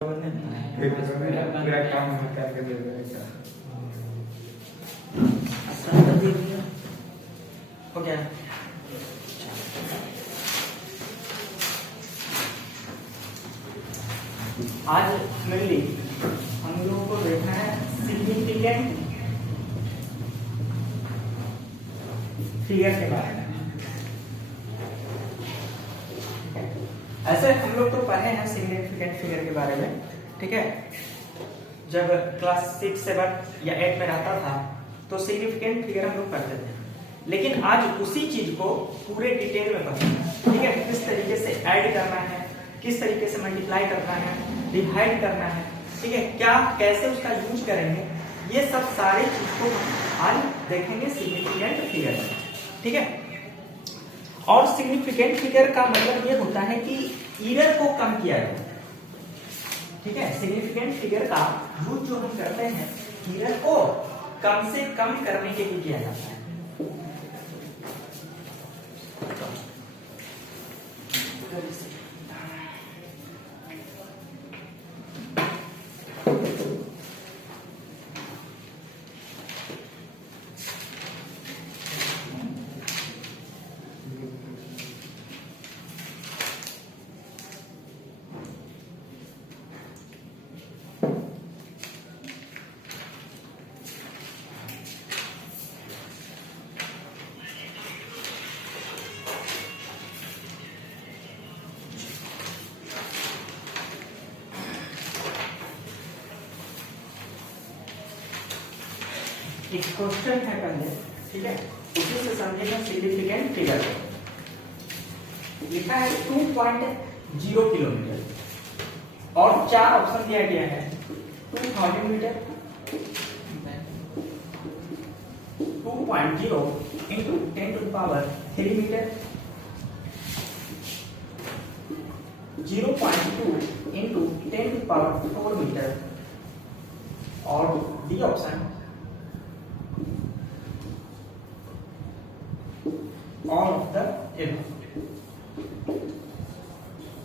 पूरा काम करके दे देगा। हो गया। आज मेनली हम लोगों को देखना है सिग्निफिकेंट फिगर के बारे में। ऐसे हम लोग तो पढ़े हैं सिग्निफिकेंट फिगर के बारे में, ठीक है। जब क्लास 6, 7 या 8 में रहता था तो सिग्निफिकेंट फिगर हम लोग पढ़ते थे, लेकिन आज उसी चीज को पूरे डिटेल में पढ़ना है, ठीक है। किस तरीके से ऐड करना है, किस तरीके से मल्टीप्लाई करना है, डिवाइड करना है, ठीक है, क्या कैसे उसका यूज करेंगे, ये सब सारी चीज को हम आज देखेंगे सिग्निफिकेंट फिगर में, ठीक है। और सिग्निफिकेंट फिगर का मतलब ये होता है कि एरर को कम किया जाए, ठीक है। सिग्निफिकेंट फिगर का यूज जो हम करते हैं एरर को कम से कम करने के लिए किया जाता है। एक क्वेश्चन है पहले, ठीक है, उसी से समझेगा सिग्निफिकेंट फिगर। लिखा है 2.0 किलोमीटर और 4 ऑप्शन दिया गया है। 2000 metre, 2.0 into 10 to the power 3 metre, 0.2 into 10 to the power 4 metre, और D option all of the above.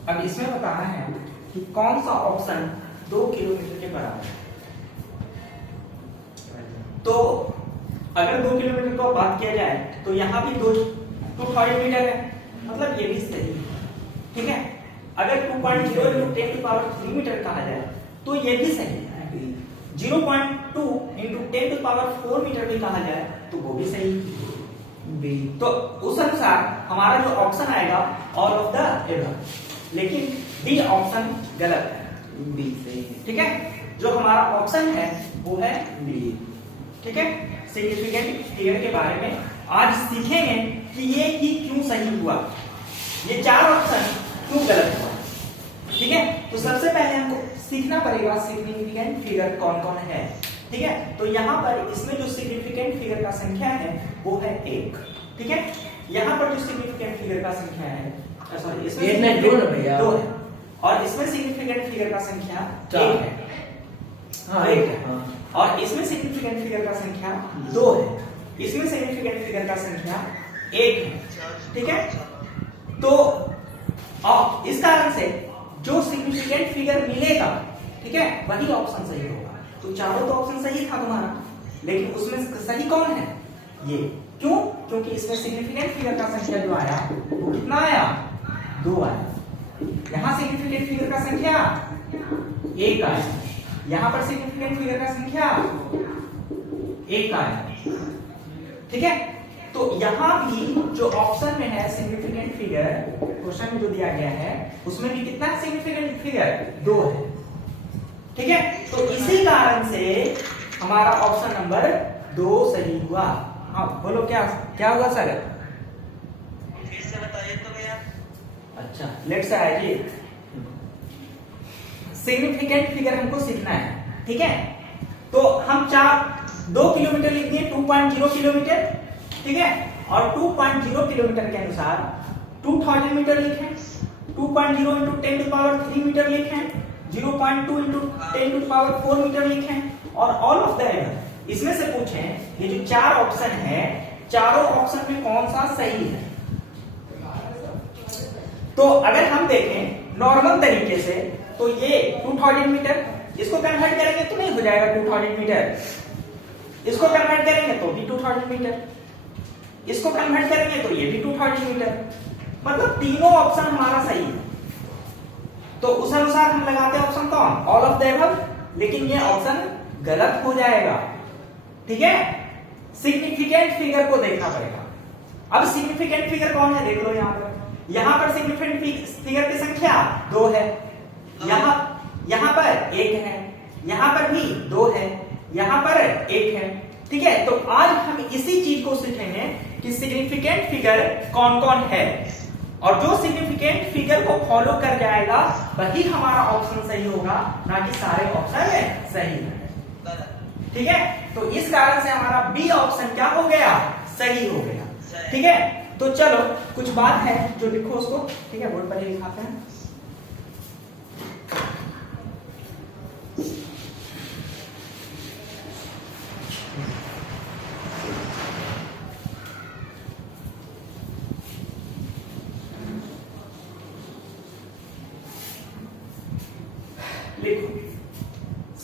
अब इसमें बताना है कि कौन सा ऑप्शन 2 किलोमीटर के बराबर है। तो अगर 2 किलोमीटर को बात किया जाए तो यहाँ भी 2.5 मीटर है, मतलब ये भी सही है, ठीक है। अगर 2.0 इंटू 10 टू पावर 3 मीटर कहा जाए तो ये भी सही है। 0.2 इंटू 10 टू पावर 4 मीटर भी कहा जाए तो वो भी सही है। तो उस अनुसार हमारा जो ऑप्शन आएगा ऑल ऑफ द एबव, लेकिन बी ऑप्शन गलत है, बी सही है, ठीक है। जो हमारा ऑप्शन है वो है बी, ठीक है। सिग्निफिकेंट फिगर के बारे में आज सीखेंगे कि ये ही क्यों सही हुआ, ये 4 ऑप्शन क्यों गलत हुआ, ठीक है। तो सबसे पहले हमको सीखना पड़ेगा सिग्निफिकेंट फिगर कौन कौन है, ठीक है। तो यहाँ पर इसमें जो सिग्निफिकेंट फिगर का संख्या है वो है 1, ठीक है। यहाँ पर जो सिग्निफिकेंट फिगर का संख्या है, सॉरी, इसमें 2 है, और इसमें सिग्निफिकेंट फिगर का संख्या 1 है, हाँ 1 है, और इसमें सिग्निफिकेंट फिगर का संख्या 2 है, इसमें सिग्निफिकेंट फिगर का संख्या 1 है, ठीक है। तो और इस कारण से जो सिग्निफिकेंट फिगर मिलेगा, ठीक है, वही ऑप्शन सही होगा। तो चारों तो ऑप्शन सही था तुम्हारा, लेकिन उसमें सही कौन है, ये। क्यों? क्योंकि इसमें सिग्निफिकेंट फिगर का संख्या जो आया वो कितना आया, 2 आया। यहाँ सिग्निफिकेंट फिगर का संख्या 1 आया, यहाँ पर सिग्निफिकेंट फिगर का संख्या 1 आया, ठीक है। तो यहाँ भी जो ऑप्शन में है सिग्निफिकेंट फिगर, क्वेश्चन में जो दिया गया है उसमें भी कितना सिग्निफिकेंट फिगर 2 है, ठीक है। तो इसी कारण से हमारा ऑप्शन नंबर 2 सही हुआ। हाँ बोलो, क्या हुआ सर, फिर से बताइए तो भैया। अच्छा लेट से आया जी। सिग्निफिकेंट फिगर हमको सीखना है, ठीक है। तो हम 2 किलोमीटर लिख दिए, 2.0 किलोमीटर, ठीक है। और 2.0 किलोमीटर के अनुसार 2000 मीटर लिखें, 2.0 इंटू 10 टू पावर 3 मीटर लिखें, 0.2 इंटू 10 टू पावर 4 मीटर लिखें, और ऑल ऑफ द एबव। इसमें से पूछें ये जो 4 ऑप्शन है, चारों ऑप्शन में कौन सा सही है। तो अगर हम देखें नॉर्मल तरीके से तो ये 2000 मीटर, इसको कन्वर्ट करेंगे तो नहीं हो जाएगा 2000 मीटर, इसको कन्वर्ट करेंगे तो भी 2000 मीटर, इसको कन्वर्ट करेंगे तो ये भी 2000 मीटर। मतलब तीनों ऑप्शन हमारा सही है, तो उस अनुसार हम लगाते हैं ऑप्शन कौन, ऑल ऑफ द अबव, लेकिन ये ऑप्शन गलत हो जाएगा। ठीक है, सिग्निफिकेंट फिगर को देखना पड़ेगा। अब सिग्निफिकेंट फिगर कौन है देख लो, यहां पर सिग्निफिकेंट फिगर की संख्या 2 है, यहां पर 1 है, यहां पर भी 2 है, यहां पर 1 है। ठीक है, तो आज हम इसी चीज को सीखेंगे कि सिग्निफिकेंट फिगर कौन कौन है, और जो सिग्निफिकेंट फिगर को फॉलो कर जाएगा वही हमारा ऑप्शन सही होगा, ना कि सारे ऑप्शन सही है। ठीक है, तो इस कारण से हमारा बी ऑप्शन क्या हो गया, सही हो गया। ठीक है, तो चलो कुछ बात है जो लिखो उसको। ठीक है, बोर्ड पर ही लिखाते हैं। लिखो,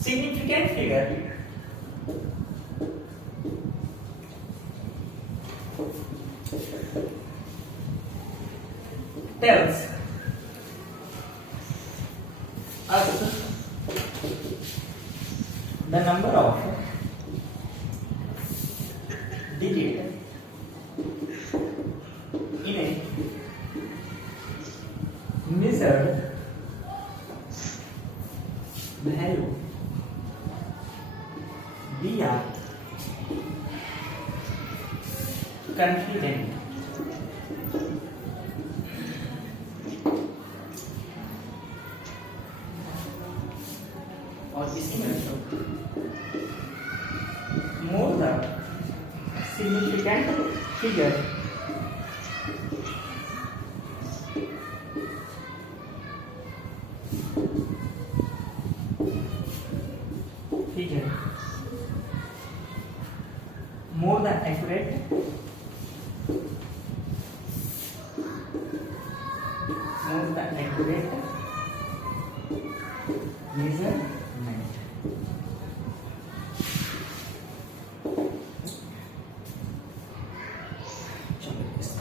significant figure tells us the number of digits in a measured value. We are confident और इसी में more the significant figure more the accurate measurement।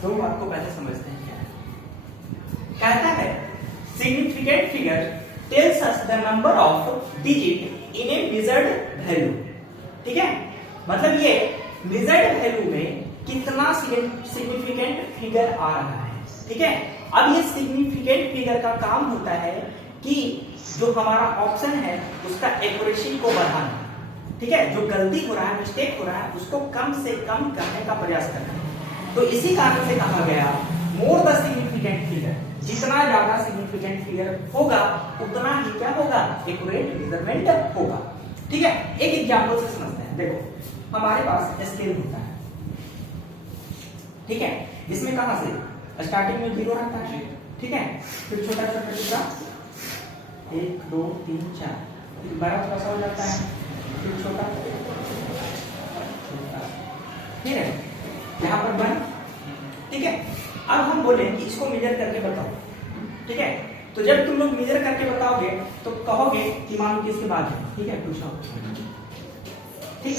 दो बात को पहले समझते हैं क्या है। कहता है significant figure tells us the number of digit in A measured value. ठीक है, मतलब ये मेजर्ड वैल्यू में कितना सिग्निफिकेंट फिगर आ रहा है। ठीक है, अब ये सिग्निफिकेंट फिगर का काम होता है कि जो हमारा ऑप्शन है उसका एक्यूरेसी को बढ़ाना। ठीक है, जो गलती हो रहा है, मिस्टेक हो रहा है, उसको कम से कम करने का प्रयास करना। तो इसी कारण से कहा गया मोर द सिग्निफिकेंट फिगर, जितना ज्यादा सिग्निफिकेंट फिगर होगा उतना ही क्या होगा, एक्यूरेट मेजरमेंट होगा। ठीक है, एक एग्जांपल से समझते हैं। देखो हमारे पास स्केल होता है, ठीक है, इसमें कहां से स्टार्टिंग में 0 रहता है, ठीक है, फिर छोटा छोटा टुकड़ा 1 2 3 4, फिर बड़ा थोड़ा सा हो जाता है, फिर छोटा, ठीक है, यहाँ पर 1। ठीक है, अब हम बोले कि इसको मेजर करके बताओ। ठीक है, तो जब तुम लोग मेजर करके बताओगे तो कहोगे कि मान किसके बाद है। ठीक है, पूछो। ठीक,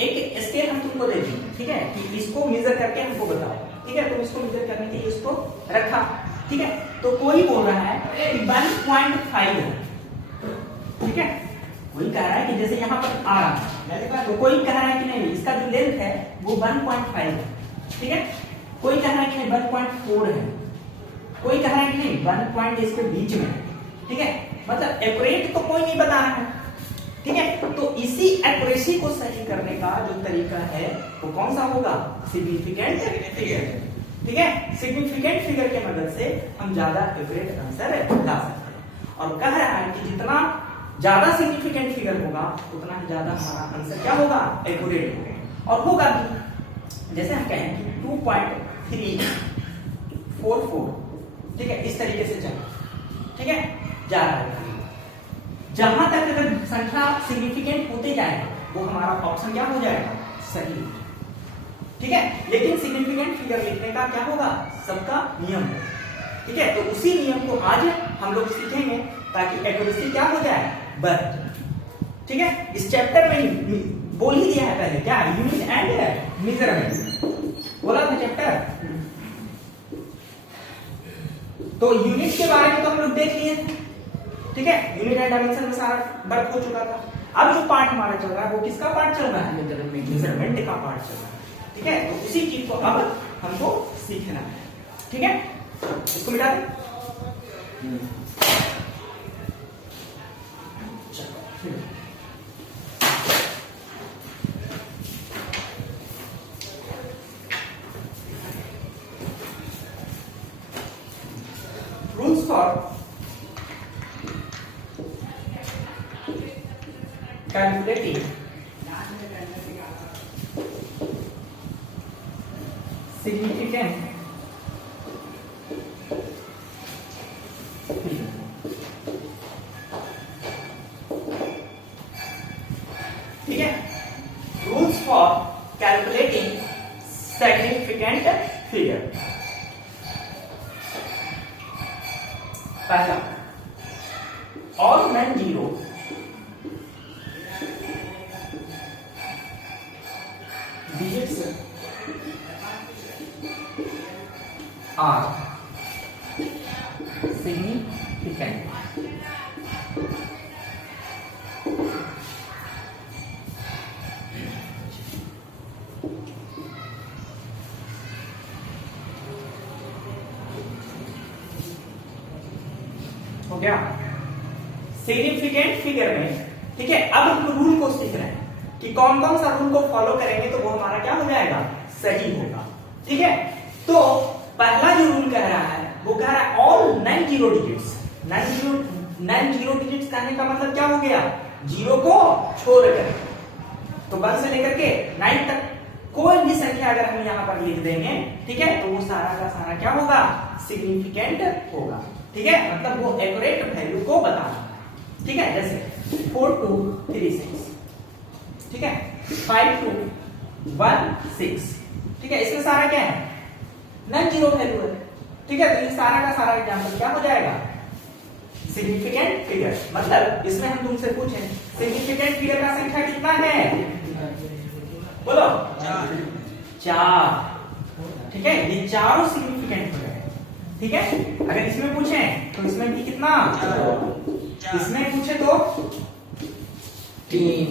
एक स्केल हम तुमको दे देंगे, ठीक है, कि इसको मेजर करके हमको बताओ। ठीक है, तुम इसको मेजर करने के लिए इसको रखा। ठीक है, तो कोई बोल रहा है कि 1.5 है। ठीक है, कोई कह रहा है कि जैसे यहाँ पर आ रहा है, तो कोई कह रहा है कि नहीं इसका जो लेंथ है वो 1.5 है। ठीक है, कोई कह रहा है कि नहीं 1.4 है, कोई कह रहा है कि नहीं 1 इसके बीच में। ठीक है, मतलब एक्यूरेट तो कोई नहीं बता रहा है। ठीक है, तो इसी एक्यूरेसी को सही करने का जो तरीका है वो कौन सा होगा, सिग्निफिकेंट फिगर। ठीक है, सिग्निफिकेंट फिगर के मदद से हम ज्यादा एक्यूरेट आंसर ला सकते हैं। और कह रहा है कि जितना ज्यादा सिग्निफिकेंट फिगर होगा उतना ही ज्यादा हमारा आंसर क्या होगा, एक्यूरेट होगा। और होगा भी, जैसे हम कहें कि 2.344, ठीक है, इस तरीके से चले। ठीक है, जा रहा है, जहां तक अगर संख्या सिग्निफिकेंट होते जाए वो हमारा ऑप्शन क्या हो जाएगा, सही। ठीक है, लेकिन सिग्निफिकेंट फिगर लिखने का क्या होगा, सबका नियम है। ठीक है, तो उसी नियम को आज हम लोग सीखेंगे ताकि एक्यूरेसी क्या हो जाए, बढ़। ठीक है, इस चैप्टर में बोल ही दिया है पहले क्या, यूनिट एंड मेजरमेंट बोला था चैप्टर। तो यूनिट के बारे में तो हम लोग देख लिए, ठीक है, यूनिट एंड डायमेंशन में सारा वर्क हो चुका था। अब जो पार्ट हमारा चल रहा है वो किसका पार्ट चल रहा है, मेजरमेंट का पार्ट चल रहा है। ठीक है, तो उसी चीज को अब हमको सीखना है। ठीक है, इसको मिटा दें। Rules for calculating significant ठीक है, rules for calculating significant figure. पहला, all non zero digits are significant. हो गया सिग्निफिकेंट फिगर में। ठीक है, अब हम रूल को सीख रहे हैं कि कौन कौन सा रूल को फॉलो करेंगे तो वो हमारा क्या हो जाएगा, सही होगा। ठीक है, तो पहला जो रूल कह रहा है वो कह रहा है all non zero digits. Non zero digits कहने का मतलब क्या हो गया, जीरो को छोड़कर। तो 1 से लेकर के 9 तक कोई भी संख्या अगर हम यहाँ पर लिख देंगे, ठीक है, तो वो सारा का सारा क्या होगा, सिग्निफिकेंट होगा। ठीक है, मतलब वो एक्यूरेट वैल्यू को बताना है। ठीक है, जैसे 4 2 3 6, ठीक है, 5 2 1 6। ठीक है, इसमें सारा क्या है, नॉन जीरो वैल्यू है। ठीक है, तो ये सारा का सारा एग्जांपल क्या हो जाएगा, सिग्निफिकेंट फिगर। मतलब इसमें हम तुमसे पूछें सिग्निफिकेंट फिगर का संख्या कितना है, बोलो 4। ठीक है, ये चारों सिग्निफिकेंट फिगर है। ठीक है, अगर इसमें पूछें तो इसमें भी कितना, इसमें पूछे तो 3।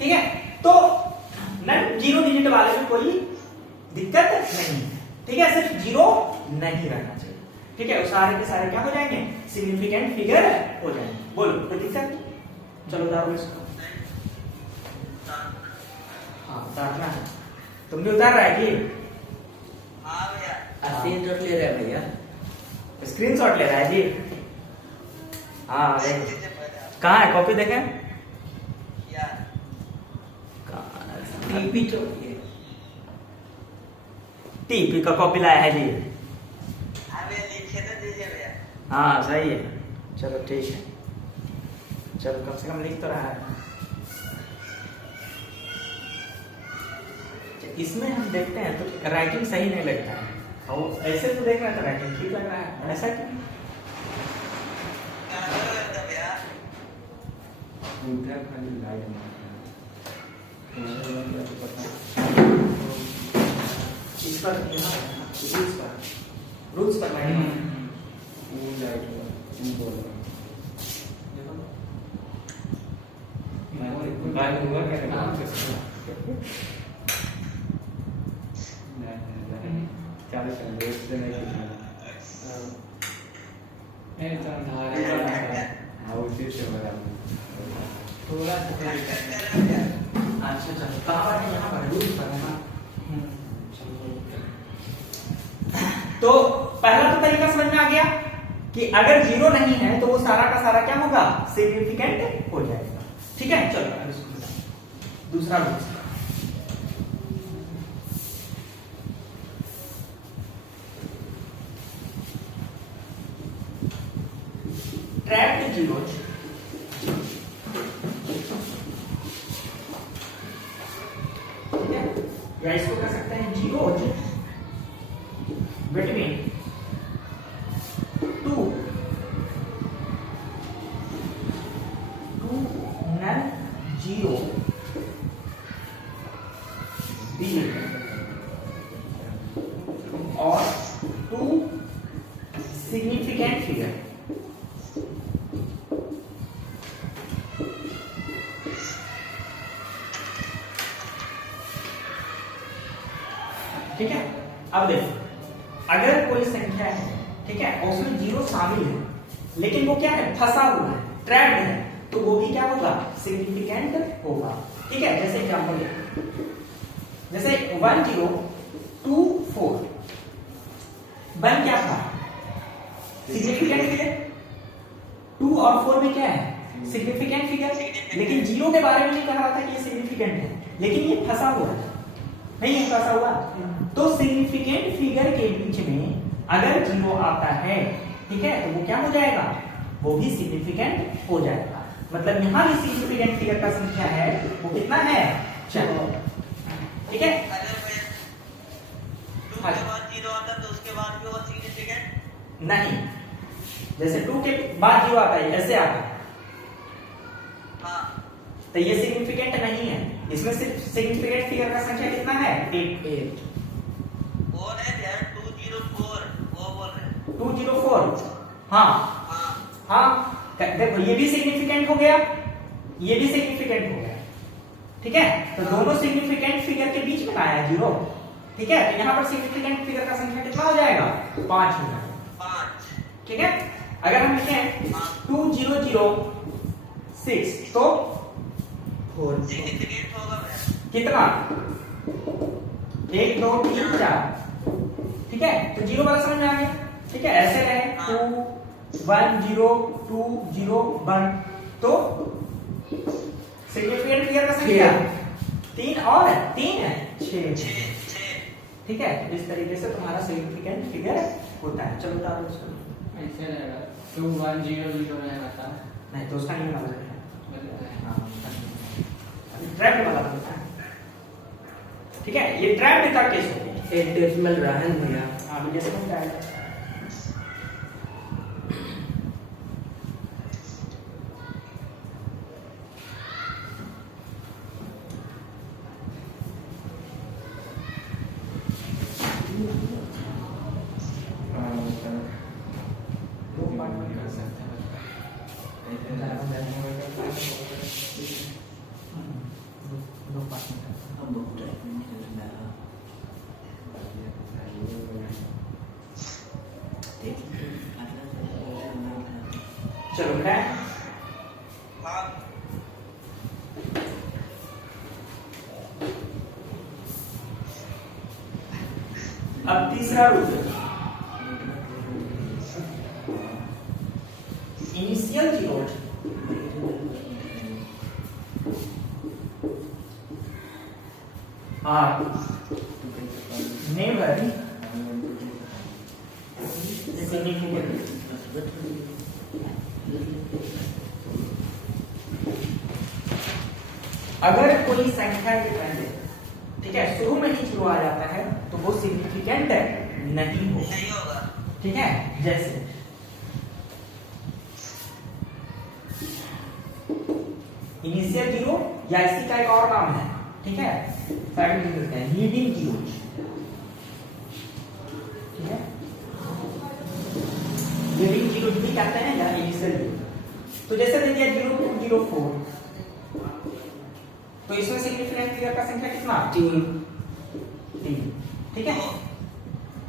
ठीक है, तो नॉन जीरो डिजिट वाले में कोई दिक्कत नहीं है। ठीक है, सिर्फ जीरो नहीं रहना चाहिए। ठीक है, सारे के सारे क्या हो जाएंगे, सिग्निफिकेंट फिगर हो जाएंगे। बोलो कोई दिक्कत, चलो उतारो इसको। हाँ, उतारना है, तुम भी उतार रहा है कि हाँ भैया, स्क्रीनशॉट ले रहा है भैया, स्क्रीनशॉट ले रहा है जी। हाँ, कहाँ है कॉपी, देखें टीपी तो टीपी का कॉपी लाया है जी। लिखे तो दीजिए भैया। हाँ सही है, चलो ठीक है, चलो कम से कम लिख तो रहा है। इसमें हम देखते हैं तो राइटिंग सही नहीं लगता है, और ऐसे तो देख रहे हैं तो राइटिंग ठीक लग रहा है, ऐसा क्यों? खाली लाइट इस पर रूल्स पर थोड़ा सा अच्छा चलो, कहाँ पर है, यहाँ पर रूल्स पर है ना। तो पहला तो तरीका समझ में आ गया कि अगर जीरो नहीं है तो वो सारा का सारा क्या होगा, सिग्निफिकेंट हो जाएगा। ठीक है, चलो दूसरा रूल, ट्रैप्ड जीरोज या इसको कह सकते हैं जीरोज बिटवीन 2 अब देखो, अगर कोई संख्या है, ठीक है, और उसमें जीरो शामिल है, लेकिन वो क्या है, फंसा हुआ है, ट्रैप्ड है, तो वो भी क्या होगा, सिग्निफिकेंट होगा। ठीक है, जैसे एग्जांपल जैसे 1024 1 क्या था, सिग्निफिकेंट फिगर, 2 और 4 में क्या है, सिग्निफिकेंट फिगर, लेकिन जीरो के बारे में नहीं कह रहा था कि ये सिग्निफिकेंट है, लेकिन ये फंसा हुआ है, नहीं है फंसा हुआ। तो सिग्निफिकेंट फिगर के बीच में अगर जीरो आता है, ठीक है, तो वो क्या हो जाएगा, वो भी सिग्निफिकेंट हो जाएगा। मतलब यहां भी सिग्निफिकेंट फिगर का संख्या है, वो कितना है, 4। ठीक है, अगर भैया 2 के बाद 0 आता तो उसके बाद भी वो सिग्निफिकेंट नहीं, जैसे 2 के बाद 0 आता है, ऐसे आता है, हाँ तो ये सिग्निफिकेंट नहीं है। इसमें सिर्फ सिग्निफिकेंट फिगर का संख्या कितना है, 8। वो नहीं भैया 204 वो बोल रहे हैं 204, हाँ हाँ हाँ, देखो ये भी सिग्निफिकेंट हो गया, ये भी सिग्निफिकेंट हो गया। ठीक है, तो दोनों सिग्निफिकेंट फिगर के बीच में आया 0। ठीक है, तो यहाँ पर सिग्निफिकेंट फिगर का संख्या कितना हो जाएगा, 5 हो जाएगा। 5 ठीक है, अगर हम लिखें 2006 तो 4 सिग्निफिकेंट होगा भैया कितना, 1 2 3 4। ठीक है, तो 0 वाला समझ में आ गया। ठीक है, ऐसे रहे 2 1 0 2 0 1, तो सिग्निफिकेंट फिगर का संख्या 3 और 3 है 6। 6 ठीक है, इस तरीके से तुम्हारा सिग्निफिकेंट फिगर होता है। चलो उतारो उसको, ऐसे रहेगा 2 1 0 0 रहेगा था, नहीं तो उसका नहीं मतलब है, मतलब है। हाँ ट्रैप वाला होता है। ठीक है, ये ट्रैप का केस हो गया। एक डेसिमल रहन भैया हाँ, अभी जैसे हम जाएगा दो पार्ट में कर सकते हैं। दो पार्ट में कर सकते हम बहुत टाइम नहीं करना हैं। चलो बेटा, हाँ अब तीसरा rule, initial zero are never significant. अगर कोई संख्या के पहले, ठीक है, शुरू में ही जीरो आ जाता है तो वो सिग्निफिकेंट नहीं होगा। नहीं होगा ठीक है, जैसे इनिशियल जीरो, या इसी का एक और नाम है, ठीक है, साइड में लिखते हैं लीडिंग जीरो। ठीक है, लीडिंग जीरो भी कहते हैं या इनिशियल जीरो। तो जैसे दे दिया 0204, तो इसमें सिग्निफिकेंट फिगर का संख्या कितना, 3। ठीक है,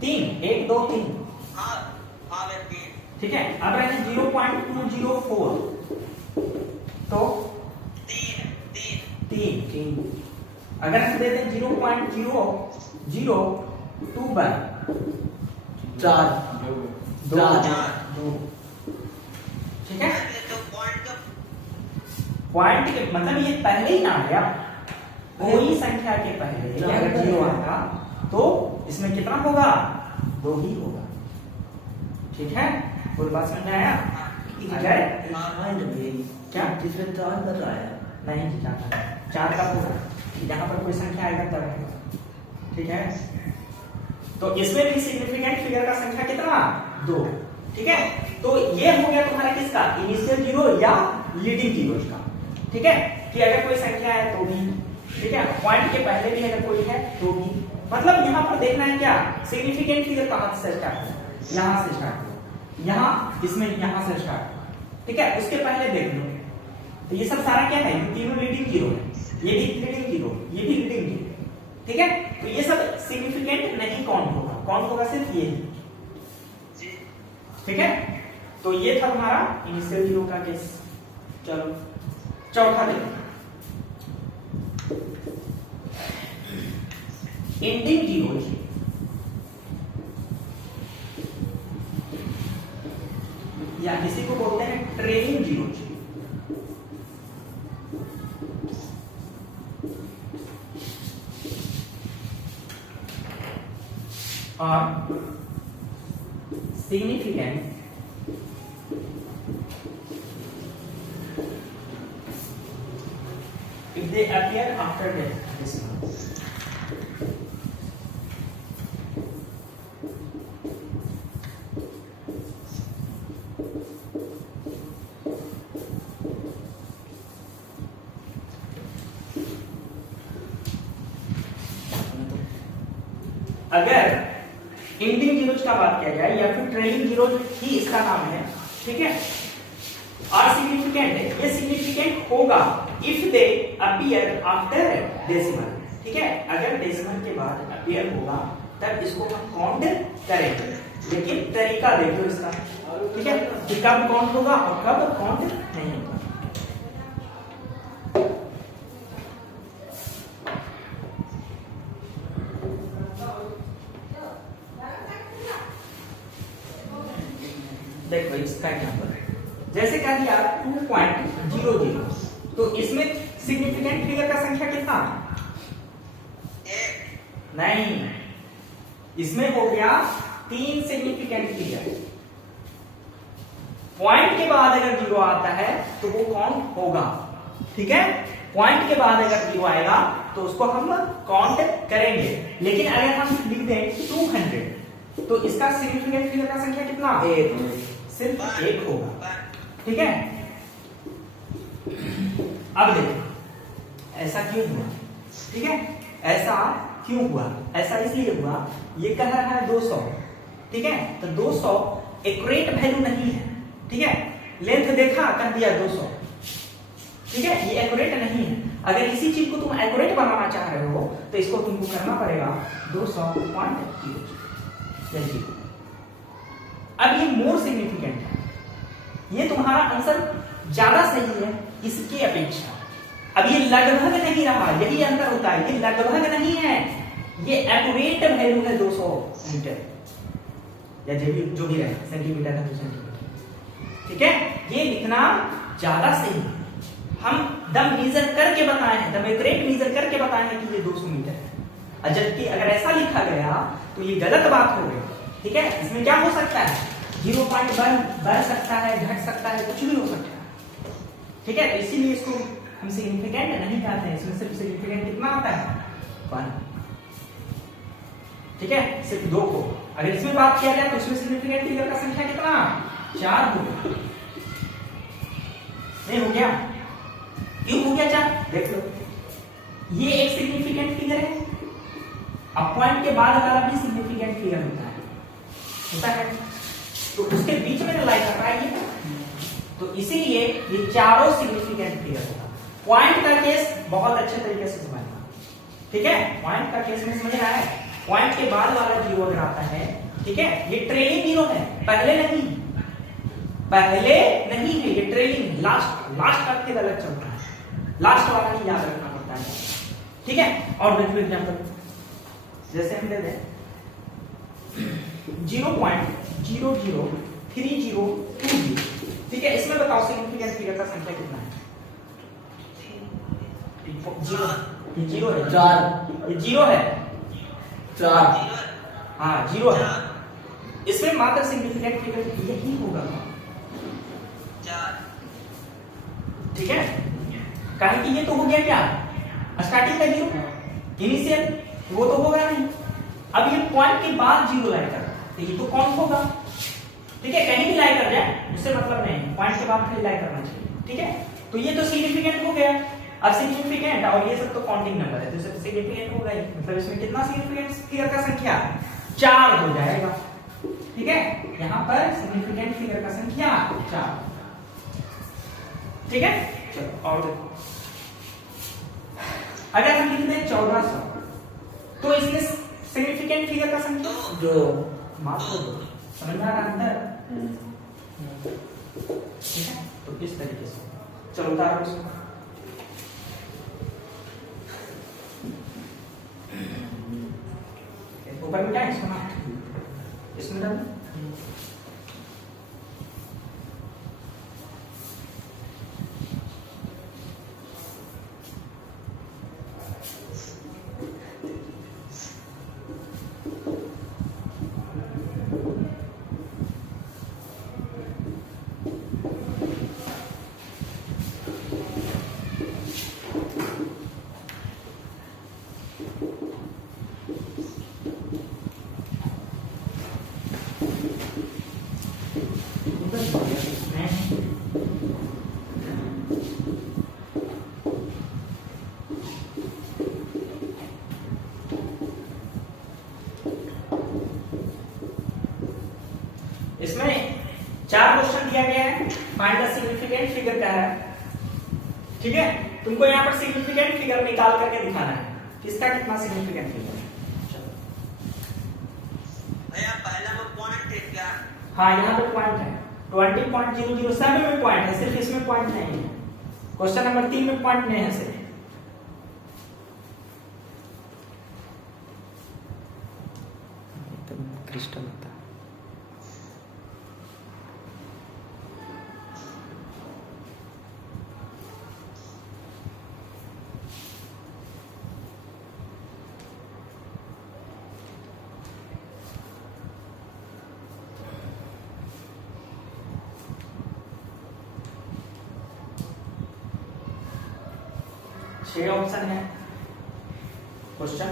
3 1 2 3। हाँ हाँ व्यक्ति ठीक है, अब रहे 0.204, तो 3। अगर हम देते हैं 0.0021, 4 2। 4 ठीक है, तो पॉइंट का पॉइंट के मतलब ये पहले ही आ गया, कोई संख्या के पहले अगर जीरो आता तो इसमें कितना होगा, 2 ही होगा। ठीक है, कोई बात समझ में आया? अगर क्या जिसमें 4 बताया नहीं, 4 का होगा, यहाँ पर कोई संख्या आएगा तब रहेगा। ठीक है, तो इसमें भी सिग्निफिकेंट फिगर का संख्या कितना, 2। ठीक है, तो ये हो गया तुम्हारा किसका, इनिशियल जीरो या लीडिंग जीरो का। ठीक है, कि अगर कोई संख्या है तो भी, ठीक है, पॉइंट के पहले भी अगर कोई है तो भी, मतलब यहाँ पर देखना है क्या, सिग्निफिकेंट फिगर कहाँ से स्टार्ट हो, यहाँ से स्टार्ट हो, यहाँ इसमें यहाँ से स्टार्ट हो। ठीक है, उसके पहले देख लो, तो ये सब सारा क्या है, ये तीनों लीडिंग जीरो है, ये भी लीडिंग जीरो, ये भी लीडिंग जीरो। ठीक है, तो ये सब सिग्निफिकेंट नहीं काउंट होगा, काउंट होगा सिर्फ ये ही। जी ठीक है, तो ये था तुम्हारा इनिशियल जीरो का केस। चलो चौथा देखो, एंडिंग जीरो, या किसी को बोलते हैं ट्रेलिंग जीरो। और significant if they appear after decimal. अगर एंडिंग जीरोज का बात किया जाए या फिर ट्रेलिंग जीरोज ही इसका नाम है, ठीक है, और सिग्निफिकेंट है, ये सिग्निफिकेंट होगा if they appear after decimal. ठीक है, अगर डेसिमल के बाद अपीयर होगा तब इसको हम काउंट करेंगे, लेकिन तरीका देखो इसका। ठीक है, कि कब काउंट होगा और कब काउंट नहीं होगा। देखो इसका नंबर जैसे कह दिया 2.00, तो इसमें सिग्निफिकेंट फिगर का संख्या कितना? नहीं, इसमें हो गया 3 सिग्निफिकेंट फिगर। पॉइंट के बाद अगर जीरो आता है तो वो काउंट होगा। ठीक है, पॉइंट के बाद अगर जीरो आएगा तो उसको हम काउंट करेंगे, लेकिन अगर हम लिख दें 200 तो इसका सिग्निफिकेंट फिगर का संख्या कितना? 1, सिर्फ 1 होगा। ठीक है, अब देखो ऐसा क्यों हुआ? ठीक है, ऐसा क्यों हुआ? ऐसा इसलिए हुआ, ये कह रहा है 200। ठीक है, तो 200 एक्यूरेट वैल्यू नहीं है। ठीक है, लेंथ देखा कर दिया 200। ठीक है, ये एक्यूरेट नहीं है। अगर इसी चीज को तुम एक्यूरेट बनाना चाह रहे हो तो इसको तुमको करना पड़ेगा 200.0। अब ये मोर सिग्निफिकेंट है, ये तुम्हारा आंसर ज्यादा सही है इसके अपेक्षा। अब ये लगभग नहीं रहा, यही अंतर होता है, ये लगभग नहीं है, ये एक्यूरेट वैल्यू है 200 मीटर या जो भी रहे, सेंटीमीटर है तो सेंटीमीटर। ठीक है, ये लिखना ज्यादा सही है। हम दम मेजर करके बताए हैं, दम एक्यूरेट मेजर करके बताए हैं कि ये 200 मीटर है, जबकि अगर ऐसा लिखा गया तो ये गलत बात हो गई। ठीक है, इसमें क्या हो सकता है? 0.1 बढ़ सकता है, घट सकता है, कुछ भी हो सकता है। ठीक है, तो इसीलिए इसको हम सिग्निफिकेंट नहीं कहते हैं। इसमें सिर्फ सिग्निफिकेंट कितना आता है? 1। ठीक है, सिर्फ 2 को। अगर इसमें बात किया जाए तो इसमें सिग्निफिकेंट फिगर का संख्या कितना? 4 होगा। नहीं हो गया? क्यों हो गया 4? देख लो, ये एक सिग्निफिकेंट फिगर है, अब पॉइंट के बाद वाला भी सिग्निफिकेंट फिगर होता है, तो उसके बीच में लाई कर रहा है ये, तो इसीलिए ये चारों सिग्निफिकेंट फिगर होगा। पॉइंट का केस बहुत अच्छे तरीके से समझना। ठीक है, पॉइंट का केस में समझ रहा है, पॉइंट के बाद वाला जीरो अगर आता है, ठीक है, ये ट्रेलिंग जीरो है, पहले नहीं है, ये ट्रेलिंग लास्ट तक के गलत चलता है, लास्ट वाला ही याद रखना पड़ता है। ठीक है, और देखो एग्जांपल, जैसे हम ले दें 0.003020। ठीक है, इसमें बताओ सिग्निफिकेंट फिगर का संख्या कितना है? ये जीरो है, 4, ये जीरो है, 4, हाँ जीरो है। इसमें मात्र सिग्निफिकेंट फिगर यही होगा। ठीक है, कहें कि ये तो हो गया क्या? स्टार्टिंग का जीरो, इनिशियल, वो तो होगा नहीं। अब ये पॉइंट के बाद जीरो लाई कर, तो ये तो कौन होगा? ठीक है, कहीं भी लाई कर जाए उससे मतलब नहीं, पॉइंट के बाद खाली लाई करना चाहिए। ठीक है, तो ये तो सिग्निफिकेंट हो गया। अब सिग्निफिकेंट और ये सब तो काउंटिंग नंबर है, तो सब सिग्निफिकेंट होगा ही, मतलब इसमें कितना सिग्निफिकेंट फिगर का संख्या? 4 हो जाएगा। ठीक है, यहाँ पर सिग्निफिकेंट फिगर का संख्या 4। ठीक है, चलो और देखो, अगर हम लिख दें 1400 तो इसमें सिग्निफिकेंट फिगर का संख्या दो। मात्र दो। समझ में आ रहा अंदर? ठीक है, तो इस तरीके से चलो उतारो इसको। ऊपर में क्या है इसमें इसमें डाल इसमें 4 क्वेश्चन दिया गया है, फाइंड द सिग्निफिकेंट फिगर का है। ठीक है, तुमको यहाँ पर सिग्निफिकेंट फिगर निकाल करके दिखाना है, किसका कितना सिग्निफिकेंट फिगर है। भैया पहला में पॉइंट है क्या? हाँ, यहाँ पे पॉइंट है 20.00, सभी में पॉइंट है, सिर्फ इसमें पॉइंट नहीं है। क्वेश्चन नंबर 3 में पॉइंट नहीं है सिर्फ। क्रिस्टल होता है। छह ऑप्शन है क्वेश्चन,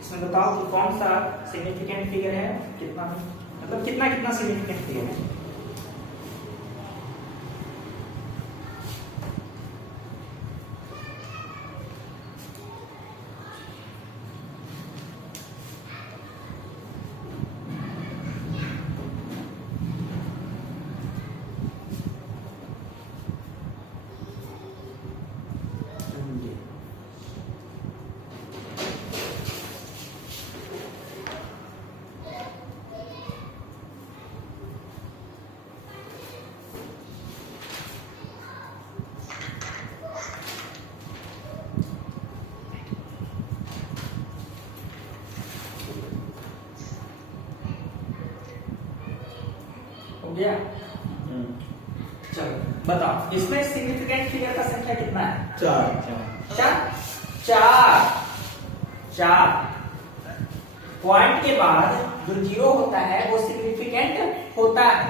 इसमें बताओ कि कौन सा सिग्निफिकेंट फिगर है, कितना मतलब कितना कितना सिग्निफिकेंट फिगर है। हो गया? चलो बताओ, इसमें सिग्निफिकेंट फिगर का संख्या कितना है? 4 पॉइंट के बाद जो 0 होता है वो सिग्निफिकेंट होता है।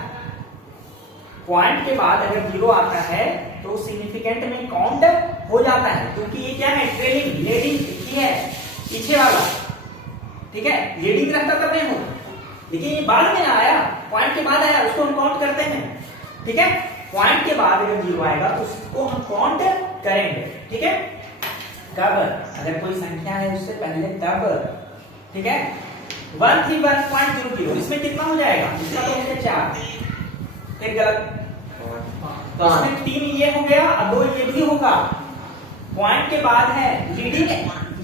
पॉइंट के बाद अगर 0 आता है तो सिग्निफिकेंट में काउंट हो जाता है, क्योंकि ये क्या है, ट्रेलिंग लीडिंग की है, पीछे वाला। ठीक है, लीडिंग रहता तब नहीं होता, लेकिन ये बाद में आया, पॉइंट के बाद आया, उसको हम काउंट करते हैं। ठीक है, पॉइंट के बाद अगर 0 आएगा तो उसको हम काउंट करेंगे। ठीक है, कब? अगर कोई संख्या है उससे पहले तब। ठीक है, 1 3 1.00, इसमें कितना हो जाएगा? इसका तो हो गया 4, एक गलत, इसमें 3 ये हो गया और 2 ये भी होगा। पॉइंट के बाद है लीडिंग,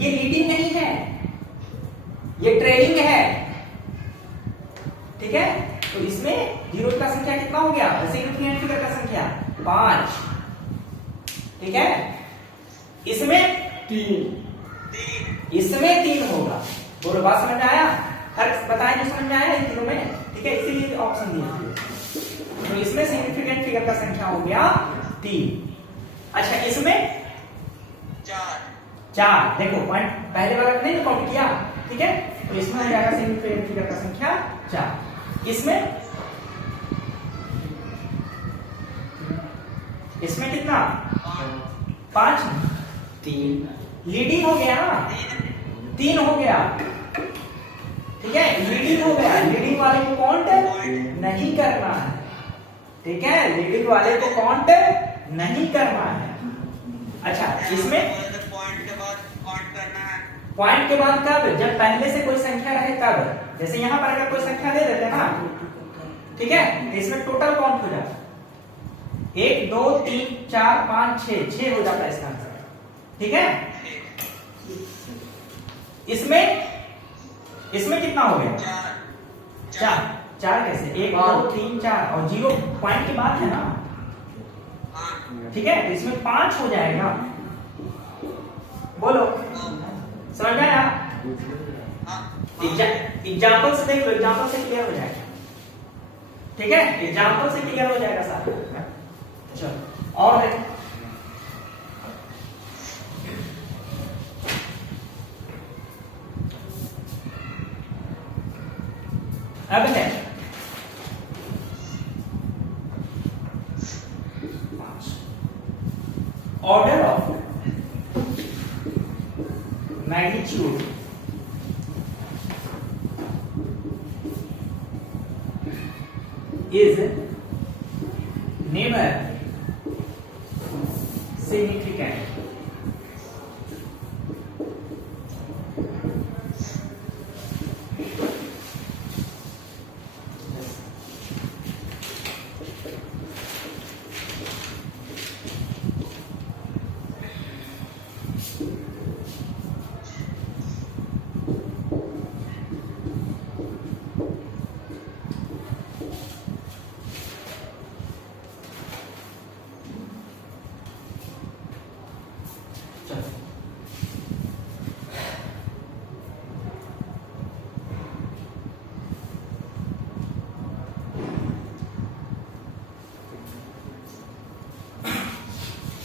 ये लीडिंग नहीं है, ये ट्रेलिंग है। ठीक है, तो इसमें 0 का संख्या कितना हो गया? सिग्निफिकेंट फिगर का संख्या 5। ठीक है, इसमें 3, इसमें 3 होगा। बोलो, बात समझ में आया? हर बताएं जो समझ में आया इन तीनों में। ठीक है, इसीलिए ऑप्शन दिया। तो इसमें सिग्निफिकेंट फिगर का संख्या हो गया 3। अच्छा, इसमें 4। देखो पॉइंट पहले वाला नहीं काउंट किया। ठीक है, तो इसमें हो जाएगा सिग्निफिकेंट फिगर का संख्या 4। इसमें कितना? 5, 3 लीडिंग हो गया ना, 3 हो गया। ठीक है, लीडिंग हो गया, लीडिंग वाले को काउंट नहीं करना है। ठीक है, लीडिंग वाले को काउंट नहीं करना है। अच्छा, इसमें पॉइंट के बाद काउंट करना है। पॉइंट के बाद कब? जब पहले से कोई संख्या रहे तब। जैसे यहां पर अगर कोई संख्या दे देते हैं ना, ठीक है, तो इसमें टोटल काउंट हो जाता है 1 2 3 4 5 6 हो जाता है इसका आंसर। ठीक है, इसमें इसमें कितना हो गया? 4 4 कैसे? 1 2 3 4 और 0 पॉइंट की बात है ना, ठीक है? तो इसमें 5 हो जाएगा। बोलो, समझ में आया? एग्जाम्पल से देख लो, एग्जाम्पल से क्लियर हो जाएगा, ठीक है? एग्जाम्पल से क्लियर हो जाएगा सारा। चलो और देखो, अब है order of magnitude is never significant.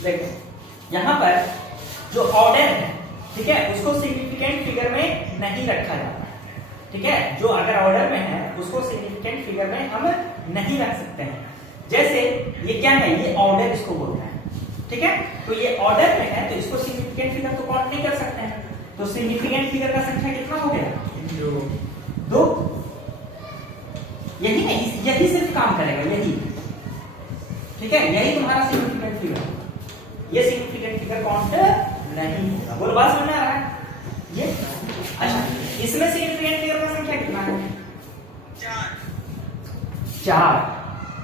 देखो यहां पर जो ऑर्डर है, ठीक है, उसको सिग्निफिकेंट फिगर में नहीं रखा जाता है, ठीक है? जो अगर ऑर्डर में है उसको सिग्निफिकेंट फिगर में हम नहीं रख सकते हैं। जैसे ये क्या है, ये ऑर्डर इसको बोलते हैं, ठीक है? तो ये ऑर्डर में है तो इसको सिग्निफिकेंट फिगर तो काउंट नहीं कर सकते हैं। तो सिग्निफिकेंट फिगर का संख्या कितना हो गया? 2। यही नहीं, यही सिर्फ काम करेगा, यही, ठीक है? यही तुम्हारा सिग्निफिकेंट फिगर। ये सिग्निफिकेंट फिगर काउंट नहीं होगा। बोलो, बात समझ में आ रहा है? ये अच्छा, इसमें सिग्निफिकेंट फिगर का संख्या कितना है? 4,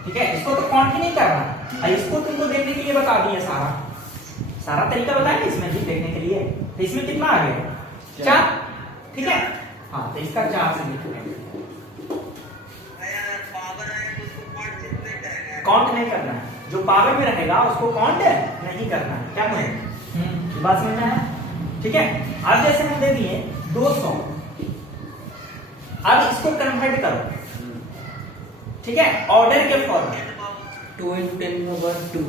ठीक है? इसको तो काउंट ही नहीं करना, और इसको तुमको देखने के लिए बता दिया, सारा तरीका बताया इसमें भी देखने के लिए। तो इसमें कितना आ गया? 4, ठीक है? हाँ, तो इसका 4 सिग्निफिकेंट काउंट नहीं करना है। जो पावर में रहेगा उसको काउंट नहीं करना है। क्या कहें? बात समझ में आया? ठीक है? अब जैसे हम दे दिए 200, अब इसको कन्वर्ट करो, ठीक है, ऑर्डर के फॉर्म में 2 × 10⁻²।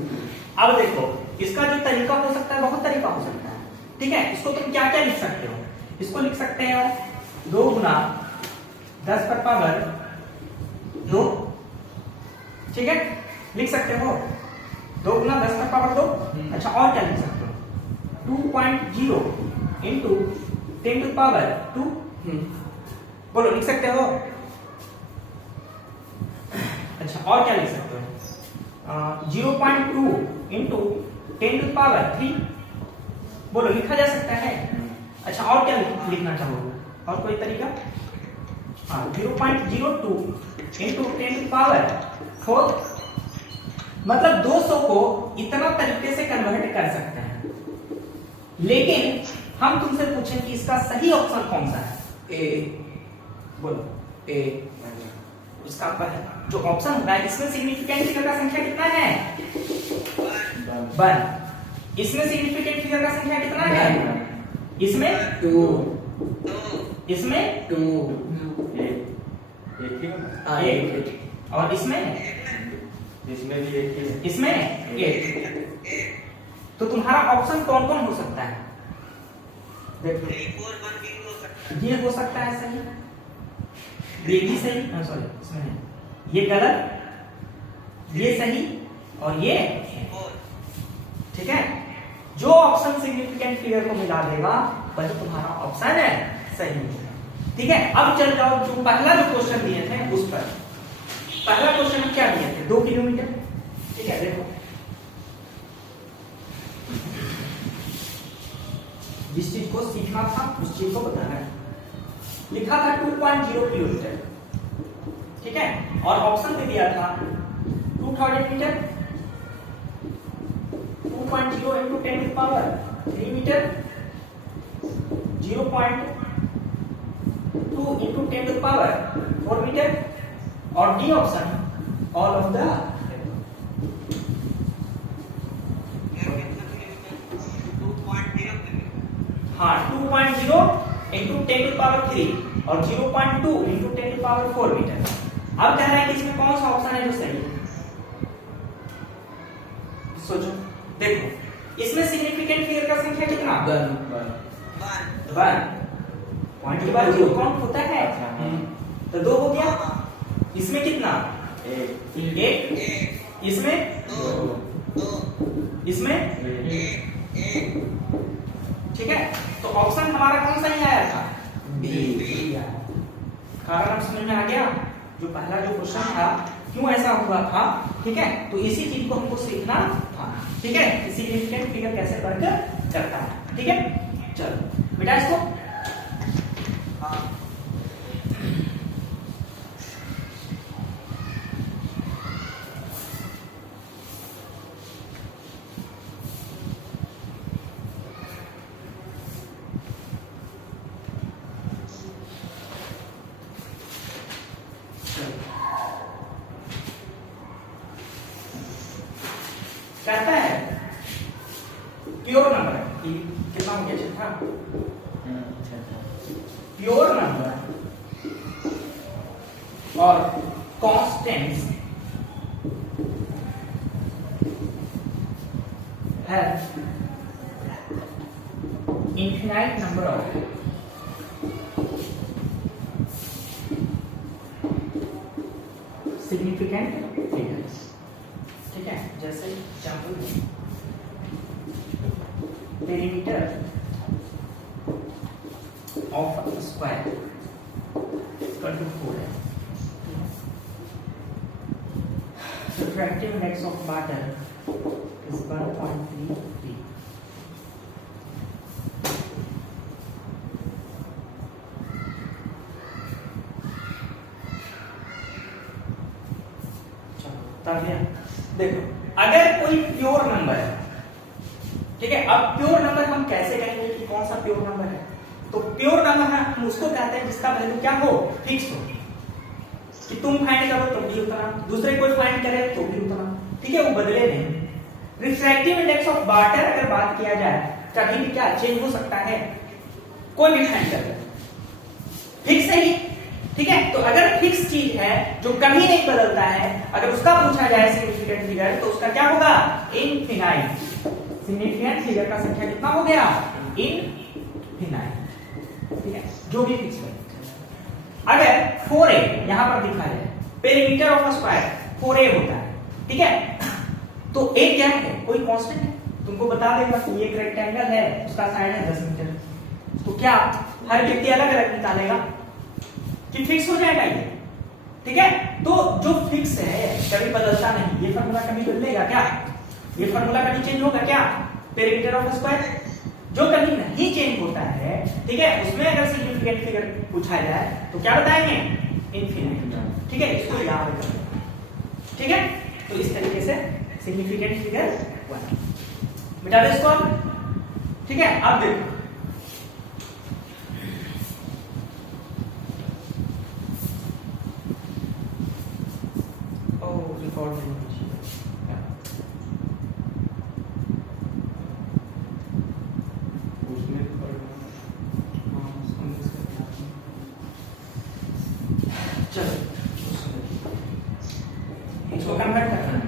अब देखो, इसका जो तरीका हो सकता है, बहुत तरीका हो सकता है, ठीक है? इसको तुम क्या क्या लिख सकते हो? इसको लिख सकते हो 2 × 10⁻², ठीक है? लिख सकते हो 2 × 10⁻²। अच्छा, और क्या लिख सकते हो? 2.0 × 10⁻²। बोलो, लिख सकते हो? अच्छा, और क्या लिख सकते हो? 0.2 × 10⁻³ बोलो, लिखा जा सकता है। अच्छा, और क्या लिखना चाहोगे? और कोई तरीका? हाँ, 0.02 × 10⁻⁴, मतलब 200 को इतना तरीके से कन्वर्ट कर सकते हैं। लेकिन हम तुमसे पूछें कि इसका सही ऑप्शन कौन सा है? ए। बोलो, ए। उसका जो ऑप्शन होगा, इसमें सिग्निफिकेंट फिगर का संख्या कितना है? 1। इसमें सिग्निफिकेंट फिगर का संख्या कितना है? इसमें 2। इसमें 2। एक। और इसमें भी एक ही है। इसमें 1। तो तुम्हारा ऑप्शन कौन कौन हो सकता है? देखो, ये हो सकता है सही, ये भी सही, सॉरी इसमें नहीं, ये गलत, ये सही और ये, ठीक है? जो ऑप्शन सिग्निफिकेंट फिगर को मिला देगा वही तुम्हारा ऑप्शन है सही, ठीक है? अब चल जाओ जो पहला जो क्वेश्चन दिए थे उस पर। पहला क्वेश्चन हम क्या दिए थे? 2 किलोमीटर, ठीक है? देखो, जिस चीज को सीखना था उस चीज को बताना है। लिखा था 2.0 किलोमीटर, ठीक है? और ऑप्शन दे दिया था 2000 metre, 2.0 × 10⁻³ metre, 0.2 2 into 10 to the power 4 metre और D option all of the हाँ 2.0 into 10 to the power 3 और 0.2 into 10 to the power 4 metre. अब कह रहा है कि इसमें कौन सा ऑप्शन है जो सही है, सोचो। देखो इसमें सिग्निफिकेंट फिगर का संख्या कितना? 1 पॉइंट के बाद 0 काउंट होता है तो 2 हो गया। इसमें कितना? 1 इसमें 2 इसमें 1। ठीक है, तो ऑप्शन हमारा कौन सा ही आया था? बी। कारण हम समझ में आ गया जो पहला जो क्वेश्चन था क्यों ऐसा हुआ था। ठीक है, तो इसी चीज को हमको सीखना था। ठीक है, सिग्निफिकेंट फिगर कैसे वर्क करता है। ठीक है, चलो बेटा इसको कहता है प्योर नंबर कि कितना हो गया? छठा प्योर नंबर और constants have infinite number of significant figures। ठीक है, जैसे example perimeter of square equal to 4 है। Refractive index of matter is 1.33। तब देखो अगर कोई प्योर नंबर है, ठीक है, अब प्योर नंबर हम कैसे कहेंगे कि कौन सा प्योर नंबर है? तो प्योर नंबर है हम उसको कहते हैं जिसका वैल्यू क्या हो? फिक्स हो, कि तुम फाइंड करो तो भी उतना, दूसरे कोई फाइंड करे तो भी उतना। ठीक है, वो बदले नहीं। रिफ्रैक्टिव इंडेक्स ऑफ वाटर अगर बात किया जाए कभी भी क्या चेंज हो सकता है? कोई भी फाइंड कर फिक्स है ही। ठीक है, तो अगर फिक्स चीज है जो कभी नहीं बदलता है, अगर उसका पूछा जाए सिग्निफिकेंट फिगर तो उसका क्या होगा? इनफिनाइट। सिग्निफिकेंट फिगर का संख्या कितना हो गया? इनफिनाइट। ठीक है, जो भी फिक्स है। अगर 4a यहां पर दिखा है पेरीमीटर ऑफ स्क्वायर 4a होता है। ठीक है, तो a क्या है? कोई कांस्टेंट है, तुमको बता देगा कि ये एक रेक्टेंगल है, उसका साइड है 10 मीटर। तो क्या हर व्यक्ति अलग अलग निकालेगा कि फिक्स हो जाएगा ये? ठीक है, तो जो फिक्स है कभी बदलता नहीं। ये फार्मूला कभी बदलेगा क्या? ये फार्मूला कभी चेंज होगा क्या? पेरीमीटर ऑफ स्क्वायर जो कभी नहीं चेंज होता है। ठीक है, उसमें अगर सिग्निफिकेंट फिगर पूछा जाए तो क्या बताएंगे? इनफिनिट। ठीक है, इसको याद रखना। ठीक है, तो इस तरीके से सिग्निफिकेंट फिगर 1 मिटा दो इसको। ठीक है, अब देखो रिकॉर्ड चलो इसको कन्वर्ट करना है।